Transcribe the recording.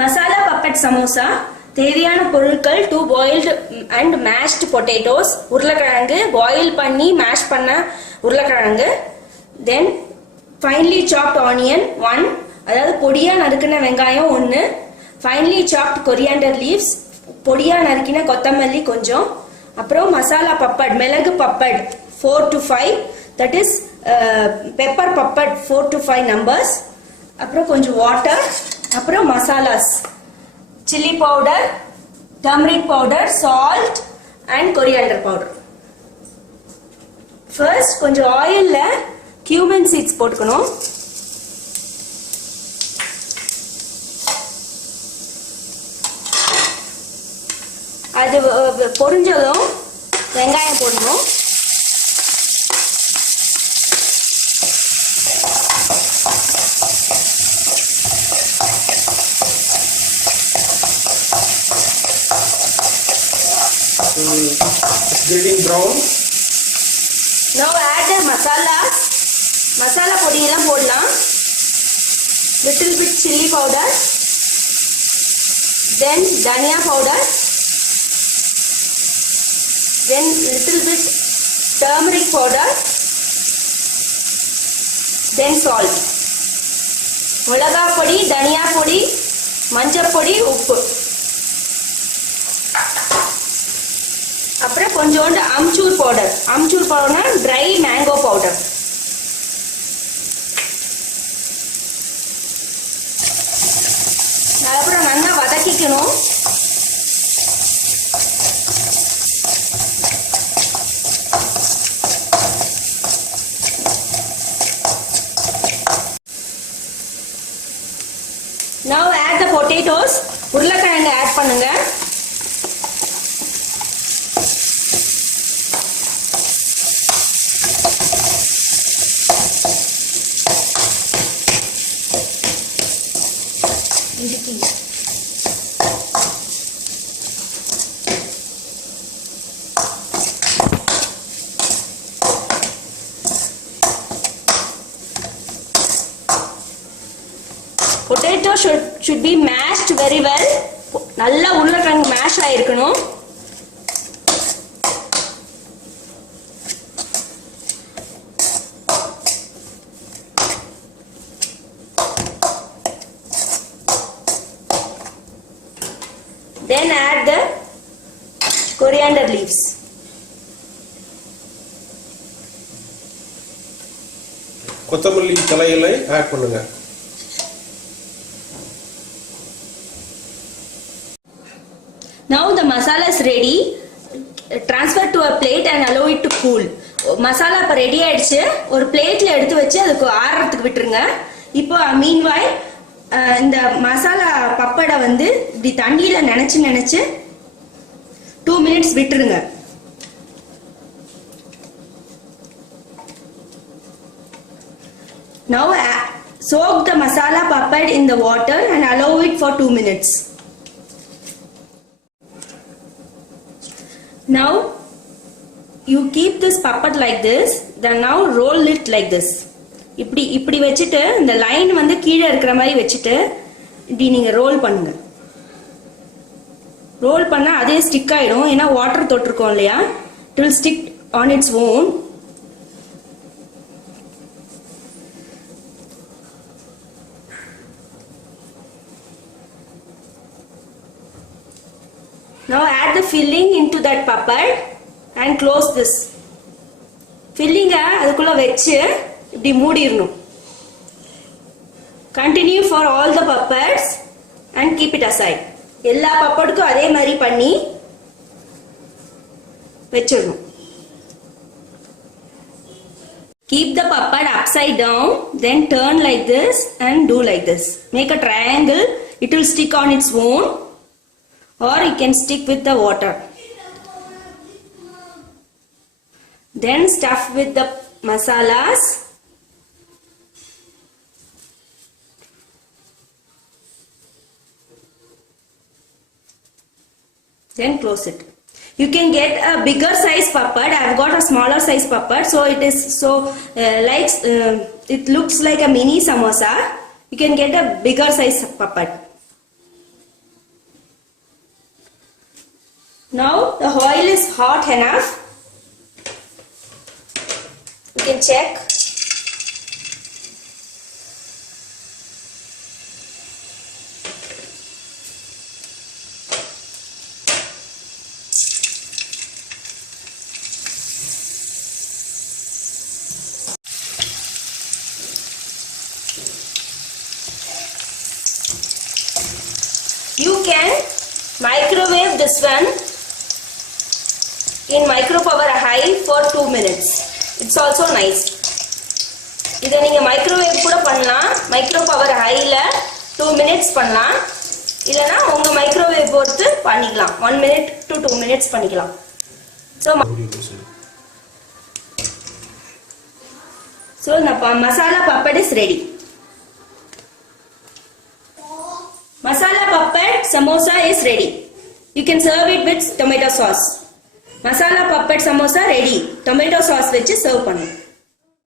மசாலா பப்பட் சமோசா தேவையான பொருட்கள் 2 boiled and mashed potatoes, உருளைக்கிழங்கு பாயில் பண்ணி மேஷ் பண்ண உருளைக்கிழங்கு, then finely chopped onion 1, அதாவது பொடியா நறுக்கின வெங்காயம் 1, finely chopped coriander leaves, பொடியா நறுக்கின கொத்தமல்லி கொஞ்சம், அப்புறம் மசாலா பப்பட் மிளகு பப்பட் 4 to 5, that is pepper பப்பட் 4 to 5 numbers, அப்புறம் கொஞ்சம் வாட்டர், அப்புறம் மசாலாஸ் chili powder, turmeric powder, salt and coriander powder. First கொஞ்சம் ஆயில்ல cumin seeds போட்டுக்கணும். அது பொரிஞ்சதும் வெங்காயம் போடணும். It's getting brown. Now add the masalas. Masala பொடியெல்லாம் போடலாம். Little bit chili powder. Then dhania powder. Then little bit turmeric powder. Then salt. மிளகா பொடி, தனியா பொடி, மஞ்சள் பொடி, உப்பு. அப்புறம் கொஞ்சோண்டு அம்ச்சூர் பவுடர்னா ட்ரை மேங்கோ பவுடர். அப்புறம் நல்லா வதக்கிக்கணும். Now add the potatoes. உருளைக்கிழங்கு ஆட் பண்ணுங்க. Potato should be mashed very well. நல்லா உருளைக்கிழங்கு மேஷ் ஆயிருக்கணும். Then add the coriander leaves. கொத்தமல்லி தழைகளை ஆட் பண்ணுங்க. Now the masala is ready. Transfer to a plate and allow it to cool. Masala இப்ப ரெடி ஆயிடுச்சு. ஒரு பிளேட்ல எடுத்து வச்சு அதுக்கு ஆறறதுக்கு விட்டுருங்க. இப்போ meanwhile இந்த மசாலா பப்படை வந்து இப்படி தண்ணியில நினைச்சு 2 minutes விட்டுருங்க. Now soak the masala papad in the water and allow it for 2 minutes. Now you keep this papad like this, then now roll it like this. இப்படி வச்சிட்டு இந்த லைன் வந்து கீழே இருக்கிற மாதிரி வச்சிட்டு இப்படி நீங்க ரோல் பண்ணுங்க. ரோல் பண்ணா அதே ஸ்டிக் ஆயிடும். ஏன்னா வாட்டர் தொட்டிருக்கோம் இல்லையா, it will stick on its own. Now add the filling into that papad and close this. Filling அதுக்குள்ள வச்சு இப்படி மூடிரணும். Continue for all the papads and keep it aside. எல்லா பப்படுக்கும் அதே மாதிரி பண்ணி வெச்சிரணும். Keep the papad upside down, then turn like this and do like this. Make a triangle. It will stick on its own, or you can stick with the water. Then stuff with the masalas. Then close it. You can get a bigger size papad. I have got a smaller size papad, so it is it looks like a mini samosa. You can get a bigger size papad. Now the oil is hot enough. You can check. You can microwave this one in micro power high for 2 minutes. It's also nice. இதை நீங்க மைக்ரோவேவ் கூட பண்ணலாம். Micro power ஹைல 2 minutes பண்ணலாம். இல்லனா உங்க மைக்ரோவேவ் பொறுத்து பண்ணிக்கலாம். 1 minute to 2 minutes பண்ணிக்கலாம். So the masala puppet is ready. Masala puppet samosa is ready. You can serve it with tomato sauce. Masala puppet samosa ready. Tomato sauce வச்சு serve பண்ணுங்க.